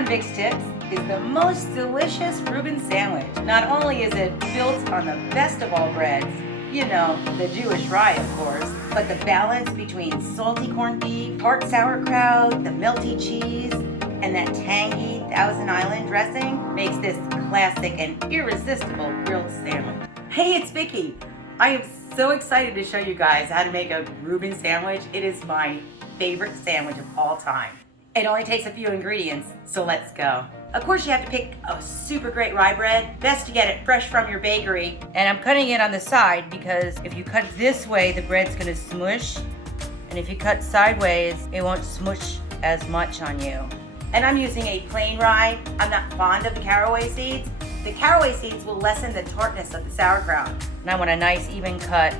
on Vic's Tips is the most delicious Reuben sandwich. Not only is it built on the best of all breads, you know, the Jewish rye of course, but the balance between salty corned beef, tart sauerkraut, the melty cheese, and that tangy Thousand Island dressing makes this classic and irresistible grilled sandwich. Hey, it's Vicky. I am so excited to show you guys how to make a Reuben sandwich. It is my favorite sandwich of all time. It only takes a few ingredients, so let's go. Of course, you have to pick a super great rye bread. Best to get it fresh from your bakery. And I'm cutting it on the side because if you cut this way, the bread's gonna smush. And if you cut sideways, it won't smush as much on you. And I'm using a plain rye. I'm not fond of the caraway seeds. The caraway seeds will lessen the tartness of the sauerkraut. And I want a nice even cut.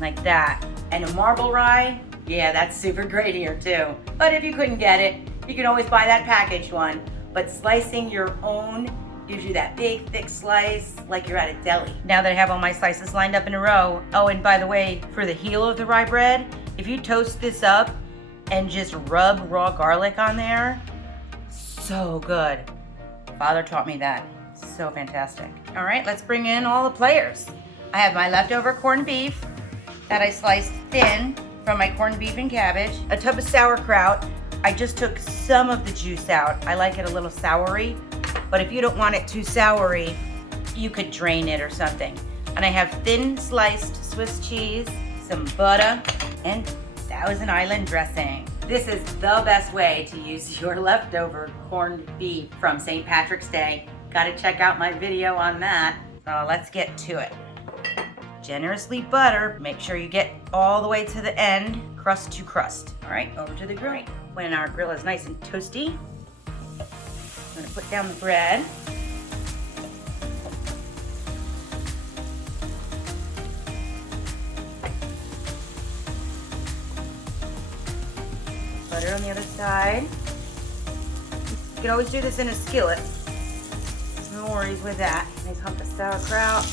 Like that. And a marble rye, yeah, that's super great here too. But if you couldn't get it, you can always buy that packaged one. But slicing your own gives you that big, thick slice like you're at a deli. Now that I have all my slices lined up in a row, oh, and by the way, for the heel of the rye bread, if you toast this up and just rub raw garlic on there, so good. Father taught me that. So fantastic. All right, let's bring in all the players. I have my leftover corned beef that I sliced thin from my corned beef and cabbage. A tub of sauerkraut. I just took some of the juice out. I like it a little soury, but if you don't want it too soury, you could drain it or something. And I have thin sliced Swiss cheese, some butter, and Thousand Island dressing. This is the best way to use your leftover corned beef from St. Patrick's Day. Gotta check out my video on that. So let's get to it. Generously butter. Make sure you get all the way to the end, crust to crust. All right, over to the grill. When our grill is nice and toasty, I'm gonna put down the bread. Butter on the other side. You can always do this in a skillet. No worries with that. Nice hump of sauerkraut.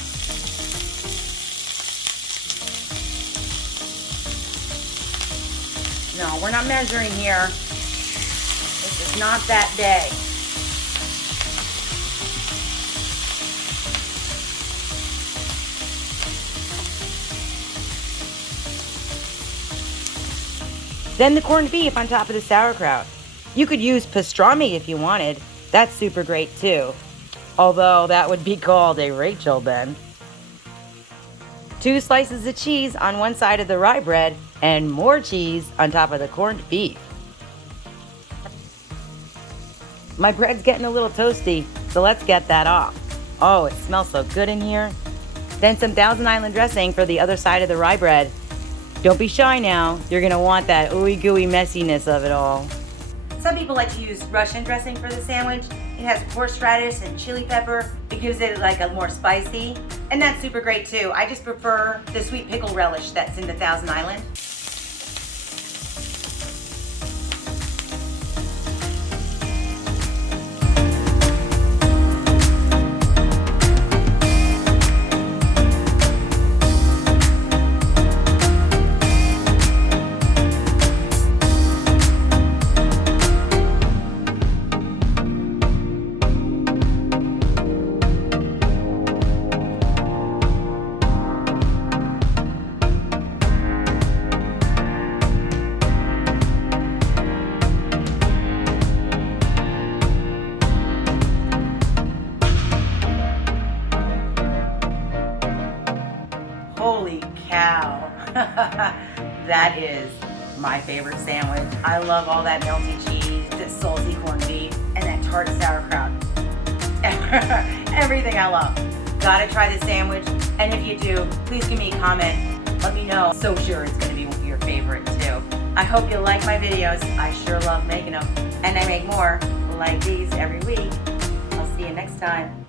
No, we're not measuring here. This is not that day. Then the corned beef on top of the sauerkraut. You could use pastrami if you wanted. That's super great too. Although that would be called a Rachel then. 2 slices of cheese on one side of the rye bread and more cheese on top of the corned beef. My bread's getting a little toasty, so let's get that off. Oh, it smells so good in here. Then some Thousand Island dressing for the other side of the rye bread. Don't be shy now. You're gonna want that ooey gooey messiness of it all. Some people like to use Russian dressing for the sandwich. It has horseradish and chili pepper. It gives it like a more spicy, and that's super great too. I just prefer the sweet pickle relish that's in the Thousand Island. Holy cow. That is my favorite sandwich. I love all that melty cheese, the salty corned beef, and that tart sauerkraut. Everything I love. Gotta try the sandwich. And if you do, please give me a comment. Let me know. So sure it's gonna be your favorite too. I hope you like my videos. I sure love making them. And I make more like these every week. I'll see you next time.